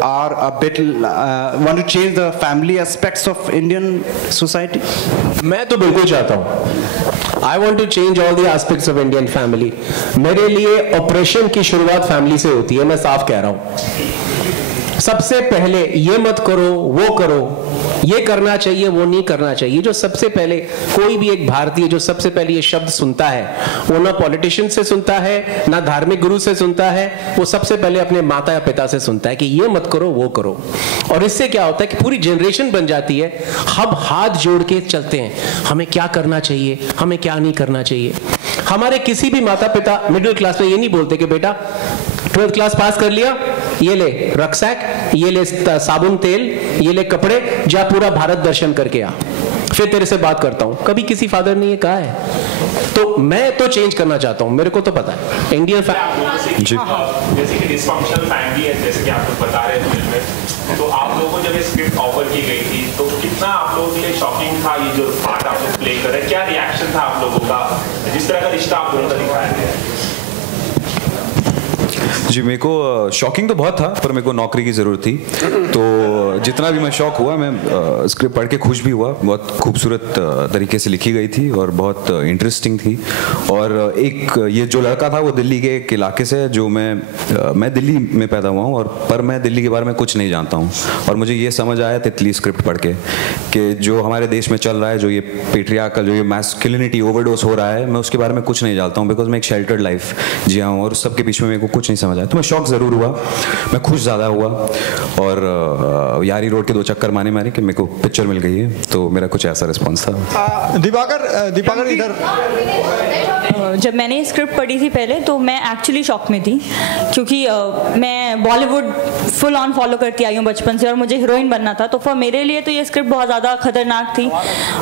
are a bit want to change the family aspects of Indian society? मैं तो बिल्कुल चाहता हूँ। I want to change all the aspects of Indian family. मेरे लिए operation की शुरुआत फैमिली से होती है, मैं साफ कह रहा हूँ। सबसे पहले ये मत करो, वो करो, ये करना चाहिए, वो नहीं करना चाहिए। जो सबसे पहले कोई भी एक भारतीय जो सबसे पहले ये शब्द सुनता है, वो ना पॉलिटिशियन से सुनता है, ना धार्मिक गुरु से सुनता है, वो सबसे पहले अपने माता या पिता से सुनता है कि ये मत करो, वो करो। और इससे क्या होता है कि पूरी जनरेशन बन जाती है। हम हाथ जोड़ के चलते हैं, हमें क्या करना चाहिए, हमें क्या नहीं करना चाहिए। हमारे किसी भी माता पिता मिडिल क्लास में ये नहीं बोलते कि बेटा 12th क्लास पास कर लिया, ये ले रक्सैक, ये ले साबुन तेल, ये ले कपड़े, जा पूरा भारत दर्शन करके आ, फिर तेरे से बात करता हूं। कभी किसी फादर ने ये कहा है? तो मैं तो चेंज करना चाहता हूं, मेरे को तो पता है इंडियन जैसे कि डिस्फंक्शनल फैमिली है, जैसे कि आप लोग बता रहे थे फिल्म में, तो आप लोगों को जब ये स्क्रिप्ट ऑफर की गई थी तो कितना आप लोगों के लिए शॉकिंग था ये जो पार्ट आप लोग प्ले कर रहे हैं? क्या रिएक्शन था आप लोगों का जिस तरह का रिश्ता आप लोगों का दिखाया गया है? जी, मेरे को शॉकिंग तो बहुत था, पर मेरे को नौकरी की ज़रूरत थी, तो जितना भी मैं शॉक हुआ, मैं स्क्रिप्ट पढ़ के खुश भी हुआ। बहुत खूबसूरत तरीके से लिखी गई थी और बहुत इंटरेस्टिंग थी। और एक ये जो लड़का था वो दिल्ली के एक इलाके से, जो मैं दिल्ली में पैदा हुआ हूँ, और पर मैं दिल्ली के बारे में कुछ नहीं जानता हूँ। और मुझे ये समझ आया तितली स्क्रिप्ट पढ़ के कि जो हमारे देश में चल रहा है, जो ये पेट्रियार्कल, जो ये मैस्कुलिनिटी ओवरडोज हो रहा है, मैं उसके बारे में कुछ नहीं जानता हूँ, बिकॉज मैं एक शेल्टर्ड लाइफ जिया हूँ और उस सबके बीच में मेरे को कुछ नहीं समझ आया। तो मैं शॉक ज़रूर हुआ, मैं खुश ज़्यादा हुआ, और यारी रोड के 2 चक्कर मारे कि मेरे को पिक्चर मिल गई है, तो मेरा कुछ ऐसा रिस्पॉन्स था। दीपाकर इधर। जब मैंने स्क्रिप्ट पढ़ी थी पहले, तो मैं एक्चुअली शॉक में थी, क्योंकि मैं बॉलीवुड फुल ऑन फॉलो करती आई हूँ बचपन से और मुझे हीरोइन बनना था। तो मेरे लिए तो ये स्क्रिप्ट बहुत ज़्यादा खतरनाक थी।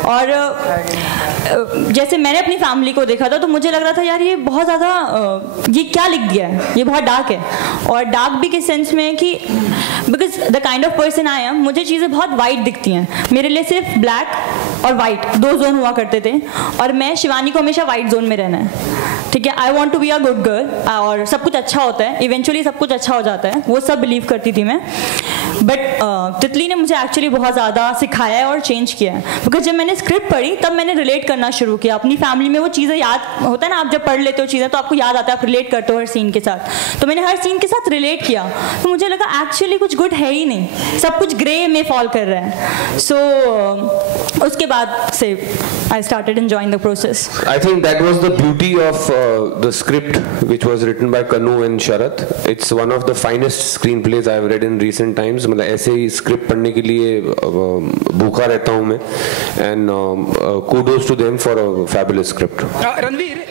और जैसे मैंने अपनी फैमिली को देखा था, तो मुझे लग रहा था यार ये बहुत ज़्यादा ये क्या लिख दिया है, ये बहुत डार्क है। और डार्क भी किस सेंस में कि because the kind of person I am, मुझे चीज़ें बहुत वाइट दिखती हैं। मेरे लिए सिर्फ ब्लैक और वाइट 2 जोन हुआ करते थे, और मैं शिवानी को हमेशा वाइट जोन में रहना है। ठीक है, I want to be a good girl, और सब कुछ अच्छा होता है, इवेंचुअली सब कुछ अच्छा हो जाता है, वो सब बिलीव करती थी मैं। बट तितली ने मुझे एक्चुअली बहुत ज़्यादा सिखाया है और चेंज किया है। बिकॉज जब मैंने स्क्रिप्ट पढ़ी, तब मैंने रिलेट करना शुरू किया अपनी फैमिली में। वो चीज़ें याद होता है ना, आप जब पढ़ लेते हो चीज़ें तो आपको याद आता है, आप रिलेट करते हो हर सीन के साथ। तो मैंने हर सीन के साथ रिलेट किया, तो मुझे लगा एक्चुअली कुछ गुड है ही नहीं, सब कुछ ग्रे में फॉल कर रहा है। सो उसके बाद से I started enjoying the process. I think that was the beauty of the script, which was written by Kanu and Sharath. It's one of the finest screenplays I've read in recent times. मतलब ऐसे ही script पढ़ने के लिए भूखा रहता हूँ मैं, and kudos to them for a fabulous script. Ranveer